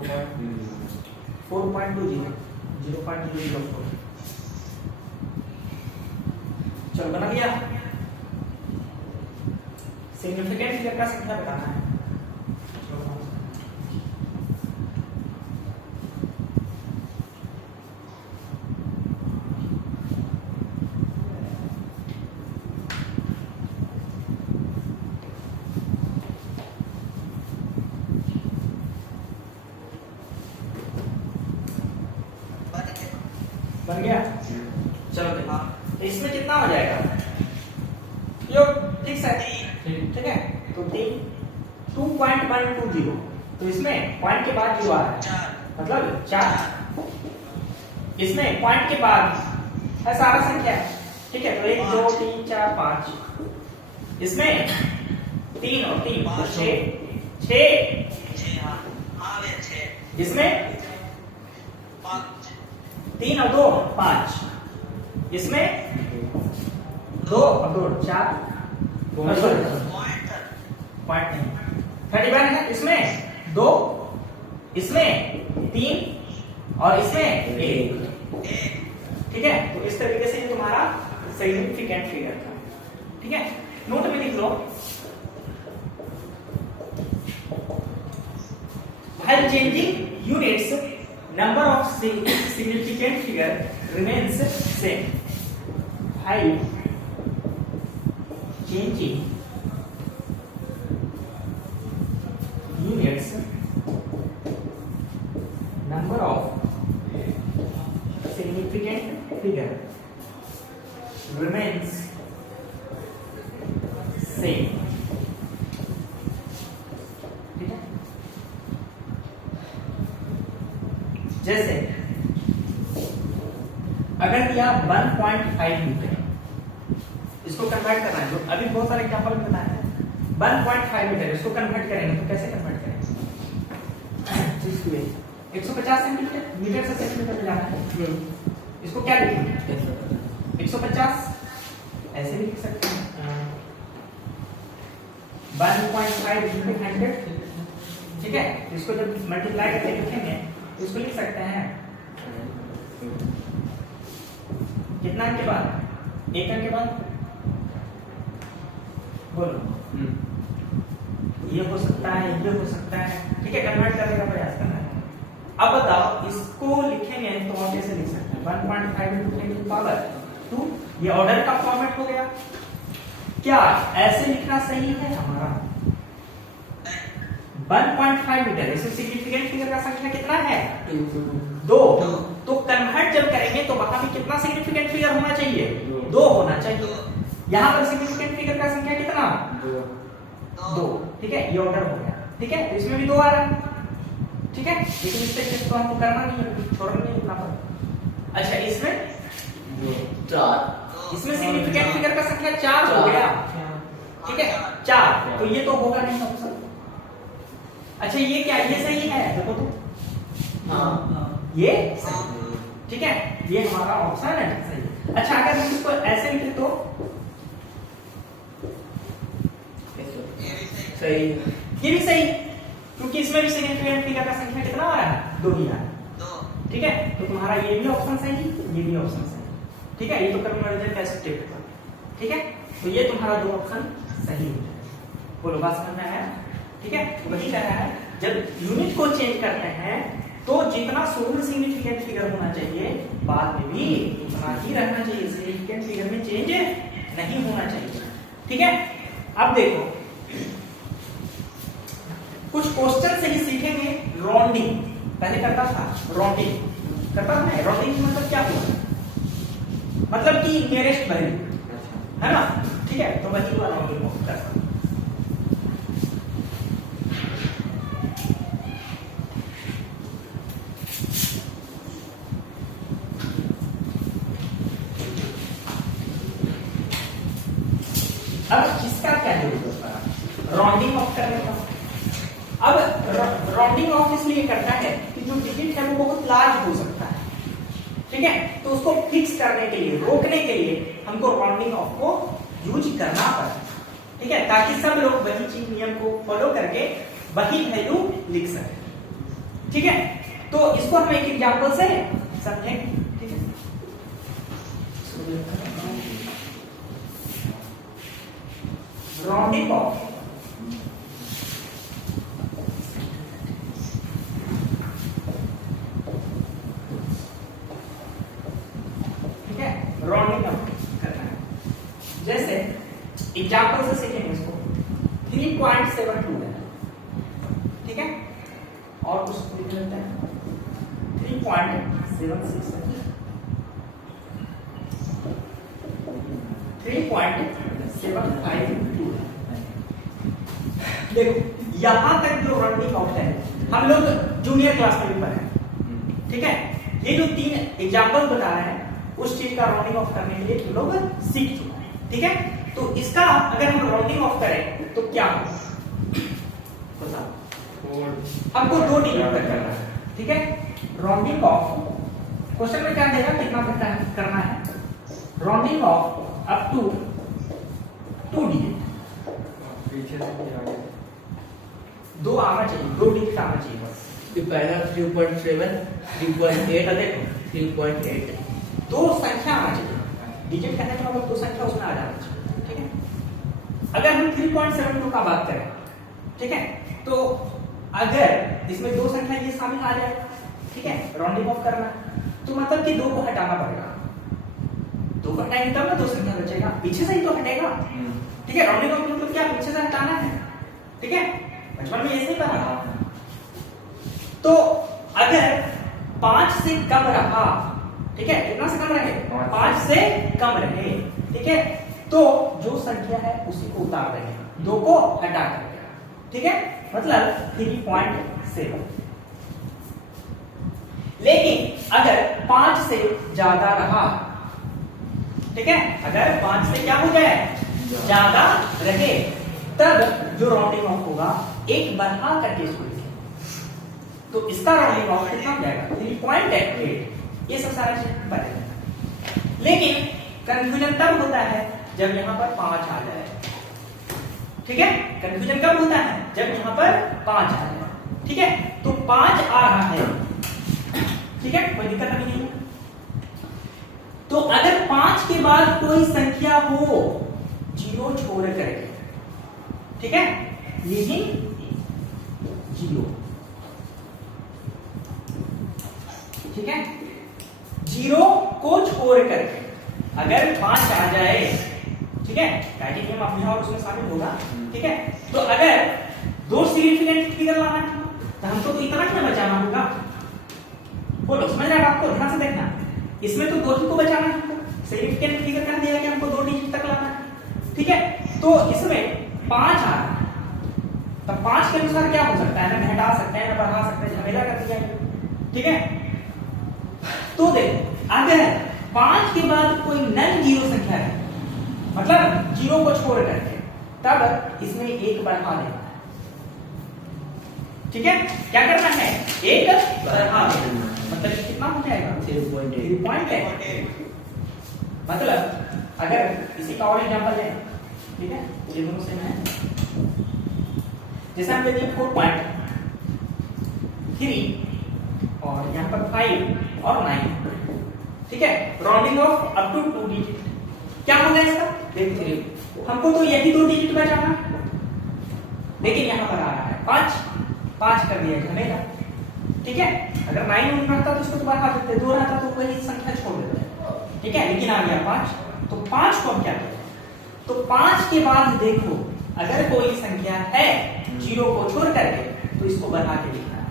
4.20 0.004। चलो बना गया। सिग्निफिकेंट फिगर का संख्या बताना है। बन गया। चलो देखो तो इसमें कितना हो जाएगा योग ठीक है ठीक है। तो 2.120 तो इसमें पॉइंट के बाद जो आ रहा है मतलब 4 इसमें पॉइंट के बाद है सारा संख्या ठीक है। तो 1 2 3 4 5 इसमें 3 और 3 तो 6 इसमें 3 और 2 5 इसमें 2 और 2 4 पॉइंट नहीं 31 है इसमें 2 इसमें 3 और इसमें 1 ठीक है। तो इस तरीके से तुम्हारा सिग्निफिकेंट फिगर था ठीक है। नोट में लिख लो while changing units number of significant figure remains same while changing units number of significant figure remains same ठीक है। जैसे अगर दिया 1.5 मीटर इसको कन्वर्ट करना है तो अभी बहुत सारे एग्जांपल बताए हैं 1.5 मीटर इसको कन्वर्ट करेंगे तो कैसे कन्वर्ट करेंगे 150 सेंटीमीटर मीटर से सेंटीमीटर में जाना है इसको क्या लिखेंगे 150 ऐसे भी लिख सकते हैं 1.5 into 100 ठीक है। इसको जब मल्टीप्लाई करके लिखेंगे तो इसको लिख सकते हैं कितना के बाद 1 अंक के बाद बोलो ये हो सकता है ये हो सकता है ठीक है। कन्वर्ट करने का प्रयास करना है। अब बताओ इसको लिखेंगे तो हम कैसे लिख सकते हैं 1.5 into 10 to power 2 ये ऑर्डर का फॉर्मेट हो गया। क्या ऐसे लिखना सही है हमारा 1.5 मीटर इसमें सिग्निफिकेंट फिगर का संख्या कितना है 2 तो कन्वर्ट जब करेंगे तो वहां भी कितना सिग्निफिकेंट फिगर होना चाहिए 2 होना चाहिए। यहां पर सिग्निफिकेंट फिगर का संख्या कितना 2 ठीक है। ये ऑर्डर हो गया ठीक है। तो इसमें भी 2 आ रहा है ठीक है। लेकिन इस तरीके से तो हमको करना नहीं है छोड़ना नहीं है पर। अच्छा इसमें 4 इसमें सिग्निफिकेंट फिगर का संख्या 4 हो गया ठीक है 4 तो ये तो होगा नहीं ऑप्शन। अच्छा ये क्या ये सही है देखो तो ये सही ठीक है। ये हमारा ऑप्शन है सही। अच्छा अगर हम इसको ऐसे लिखे तो सही ये भी सही क्योंकि इसमें भी सिग्निफिकेंट फिगर का संख्या कितना आ रहा है 2 ही आ रहा है ठीक है। तो तुम्हारा ये भी ऑप्शन सही ये भी ऑप्शन सही ठीक है। ये तो कन्वर्जन का स्टेप था ठीक है। तो ये तुम्हारा 2 ऑप्शन सही हो जाए। बोलो बात समझ में आया ठीक है। वही कह रहा है जब यूनिट को चेंज करते हैं तो जितना शुरू में सिग्निफिकेंट फिगर होना चाहिए बाद में भी उतना ही रहना चाहिए। सिग्निफिकेंट फिगर में चेंज नहीं होना चाहिए ठीक है। अब देखो कुछ क्वेश्चन से ही सीखेंगे राउंडिंग पहले करता था राउंडिंग करता था ना। राउंडिंग मतलब क्या हुआ मतलब कि नियरेस्ट वैल्यू है ना ठीक है। तो वही वाला राउंडिंग करता अब इसका क्या जरूरत है राउंडिंग ऑफ करने का। अब राउंडिंग ऑफ इसलिए करता है कि जो डिजिट है वो बहुत लार्ज हो सकता है ठीक है। तो उसको फिक्स करने के लिए रोकने के लिए हमको राउंडिंग ऑफ को यूज करना पड़ता है ठीक है ताकि सब लोग वही चीज नियम को फॉलो करके वही वैल्यू लिख सके ठीक है, तो इसको हम एक एग्जांपल से समझेंगे। ठीक है, राउंडिंग ऑफ राउंडिंग अप करना है। जैसे एग्जांपल से सीखेंगे इसको। 3.72 है, ठीक है, और उसको लिख लेते हैं 3.76 है, 3.752 है। देखो यहां तक जो राउंडिंग ऑफ है हम लोग जूनियर क्लास में भी पढ़े हैं, ठीक है। ये जो 3 एग्जांपल बता रहे हैं उस चीज का राउंडिंग ऑफ करने के लिए तुम लोग सीख चुके हैं, ठीक है। तो इसका अगर हम राउंडिंग ऑफ करें तो क्या होगा बताओ। हमको 2 डिजिट तक करना है, ठीक है। राउंडिंग ऑफ क्वेश्चन में क्या देगा, कितना तक करना है, rounding off up to 2 digit, पीछे से क्या आगे 2 आना चाहिए, 2 डिजिट आना चाहिए बस। ये पहला 3.7 3.8 देखो 3.8 2 संख्या आना चाहिए, डिजिट कहने का मतलब 2 संख्या उसमें आ जाना चाहिए, ठीक है। अगर हम 3.72 का बात करें, ठीक है, तो अगर इसमें 2 संख्या ये शामिल आ जाए, ठीक है, राउंडिंग ऑफ करना, तो मतलब कि 2 को हटाना पड़ेगा, 2 को हटाएंगे तब ना 2 संख्या बचेगा, पीछे से ही तो हटेगा, ठीक है। राउंडिंग ऑफ मतलब क्या, पीछे से हटाना है, ठीक है, बचपन में ऐसे ही पढ़ा। तो अगर 5 से कम रहा, ठीक है, कितना से कम रहे, 5 से कम रहे, ठीक है, तो जो संख्या है उसी को उतार देंगे, 2 को हटा देंगे, ठीक है, मतलब 3.7। लेकिन अगर 5 से ज्यादा रहा, ठीक है, अगर 5 से क्या हो जाए, ज्यादा रहे, तब जो राउंडिंग ऑफ होगा 1 बढ़ा करके इसको लिखेंगे, तो इसका राउंडिंग ऑफ कितना हो जाएगा 3.88। ये सब सारा चीज बनेगा। लेकिन कंफ्यूजन तब होता है जब यहां पर 5 आ जाए, ठीक है। कंफ्यूजन कब होता है, जब यहां पर 5 आ जाए, ठीक है। तो 5 आ रहा है, ठीक है, कोई दिक्कत अभी नहीं है। तो अगर 5 के बाद कोई संख्या हो 0 छोड़ करके, ठीक है, लीजिंग 0, ठीक है, 0 को छोड़ करके अगर 5 आ जाए, ठीक है, काइटिंग नियम अपने और उसमें शामिल होगा, ठीक है। तो अगर 2 सिग्निफिकेंट फिगर लाना है तो हमको तो इतना ही बचाना होगा, बोलो समझ रहे हैं आपको, ध्यान से देखना, इसमें तो 2 ही को बचाना है, सिग्निफिकेंट फिगर कह दिया कि हमको 2 डिजिट तक लाना है, ठीक है। तो इसमें 5 आ रहा है, तब 5 के अनुसार क्या हो सकता है, ना घटा सकते हैं ना बढ़ा सकते हैं, झमेला कर दिया, ठीक है। तो देखो अगर 5 के बाद कोई नन 0 संख्या है, मतलब 0 को छोड़ करके, तब इसमें 1 बढ़ा देना है, ठीक है। क्या करना है, 1 बढ़ा देना, मतलब कितना हो जाएगा 3.8। मतलब अगर इसी का और एग्जांपल है, ठीक है, ये दोनों सेम है, जैसे हम ले लिए 4.3 और यहाँ पर 5 और 9, ठीक है, rounding off up to 2 digit. क्या होगा इसका, देखिए हमको तो यही 2 डिजिट बचाना है, लेकिन यहाँ पर आ रहा है 5 कर दिया झमेला, ठीक है। अगर 9 रहता तो इसको तो बढ़ा देते, 2 रहता तो कोई संख्या छोड़ देते, ठीक है, लेकिन आ गया 5, तो 5 को हम क्या करें, तो 5 के बाद देखो अगर कोई संख्या है 0 को छोड़ करके तो इसको बढ़ा के लिखना है,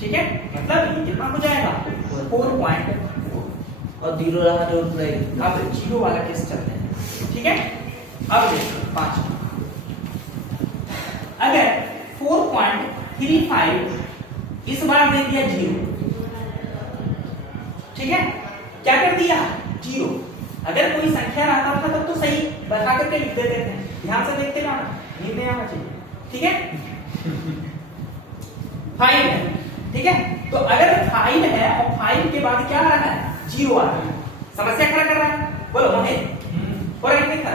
ठीक है। मतलब ये कितना हो जाएगा 4.4, और 0 रहा तो अब 0 वाला केस चलते हैं, ठीक है। अब देखो 5 अगर 4.35 इस बार दे दिया 0, ठीक है, क्या कर दिया 0। अगर कोई संख्या रहता था तब तो सही बढ़ा करके लिख देते थे, ध्यान से देखते ना, नींद नहीं आना चाहिए, ठीक है। 5 है, ठीक है, तो अगर 5 है और 5 के बाद क्या आ रहा है 0 आ रहा है, समस्या खड़ा कर रहा है, बोलो मोहित पूरा नहीं था।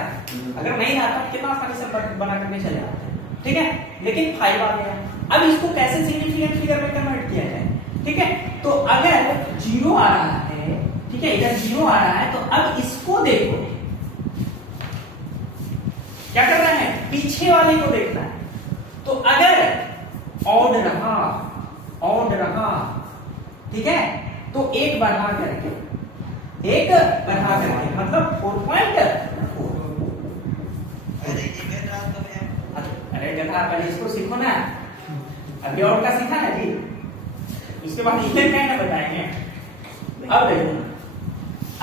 अगर नहीं रहा तो कितना आसानी से बना करके चले जाते हैं, ठीक है, लेकिन 5 आ गया। अब इसको कैसे सिग्निफिकेंट फिगर में कन्वर्ट किया ठीक है, तो अगर 0 आ रहा है, ठीक है, इधर 0 आ रहा है, तो अब इसको देखो क्या करना है, पीछे वाले को देखना है। तो अगर ऑड रहा, ठीक है, तो एक बढ़ा करके मतलब 4.4। अरे जी मैं रात को मैं अरे गधा, पहले इसको सीखो ना, अभी और का सीखा ना जी, उसके बाद इधर क्या है ना बताएंगे। अब देखो,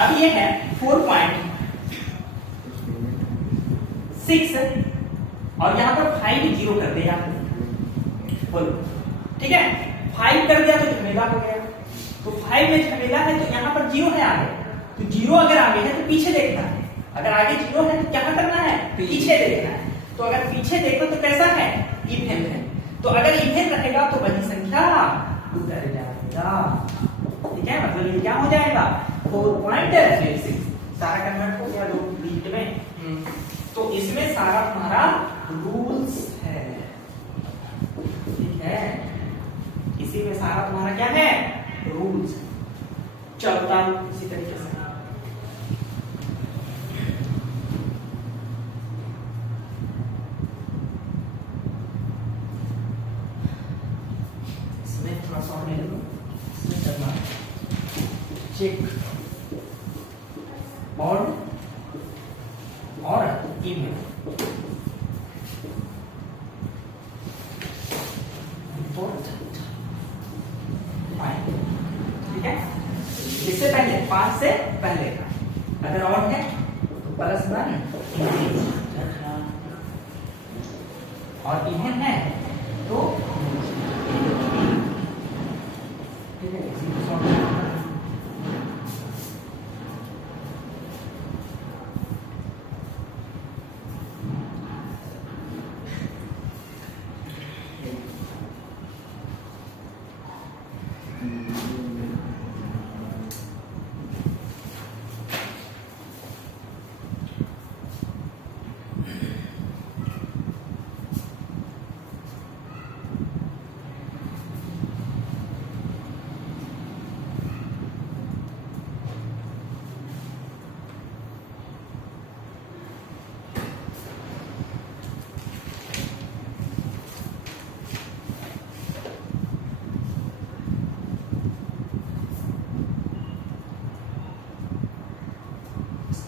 अब ये है 4.6 और यहाँ पर 5 0 कर दिया, बोलो ठीक है, 5 कर दिया तो झमेला हो गया। तो 5 में झमेला है तो यहाँ पर 0 है आगे, तो 0 अगर आगे है तो पीछे देखना है, अगर आगे 0 है तो क्या करना है, पीछे देखना है। तो अगर पीछे देखो तो कैसा है, इवन है। तो अगर इवन रहेगा तो बड़ी संख्या उतर जाएगा, ठीक है, मतलब ये क्या हो जाएगा 4.66, सारा कन्वर्ट हो गया दो डिजिट में। तो इसमें सारा तुम्हारा रूल्स है, ठीक है, इसी में सारा तुम्हारा क्या है, रूल्स चलता इसी तरीके से। इसमें थोड़ा सा और ले लो, इसमें करना चेक और ईमेल, ठीक है, इससे पहले 5 से पहले का अगर और है तो +1 और इवन है तो ठीक है, इसी को सॉल्व करना है।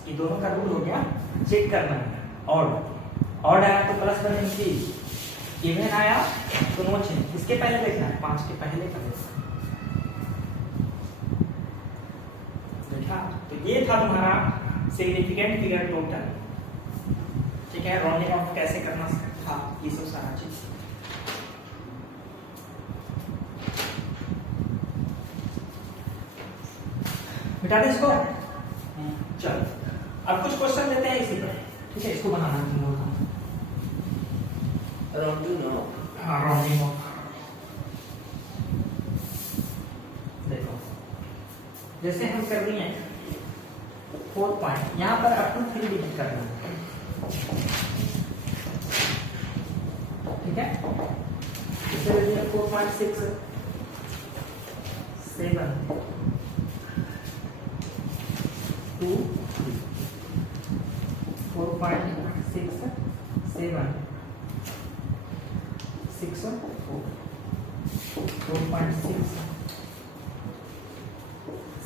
ये दोनों का रूल हो गया, चेक करना है। ऑड आया तो +1 इंक्रीज, इवन आया तो नो चेंज। इसके पहले देखना है, 5 के पहले का देखा। तो ये था तुम्हारा सिग्निफिकेंट फिगर टोटल, ठीक है, राउंडिंग ऑफ कैसे करना था, ये सब सारा चीज। मिटा दे इसको, चलो अब कुछ क्वेश्चन लेते हैं इसी पर, ठीक है, इसको बनाना है तुम लोग राउंडिंग ऑफ। देखो जैसे हम कर रही हैं 4 पॉइंट, यहाँ पर अप टू 3 डिजिट करना है, ठीक है, इसे ले लिया 4.6 7 2 4.6 7 6 4 4.6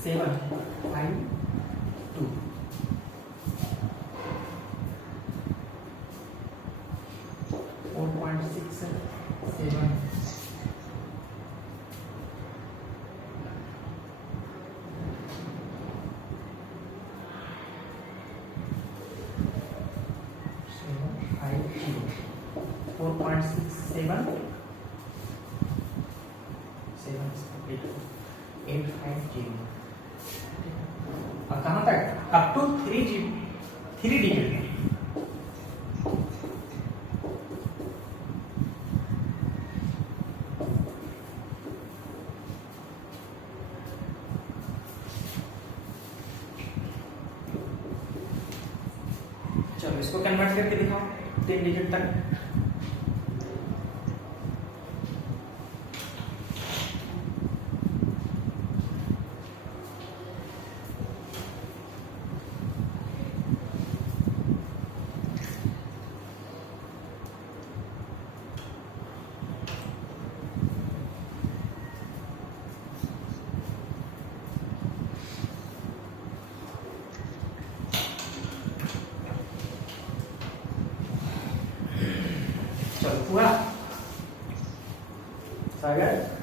7 5 2 4.6 7 4.67 850। अब कहां तक, अप टू 3 डिजिट। चलो इसको कन्वर्ट करके दिखाओ 3 डिजिट तक। सागर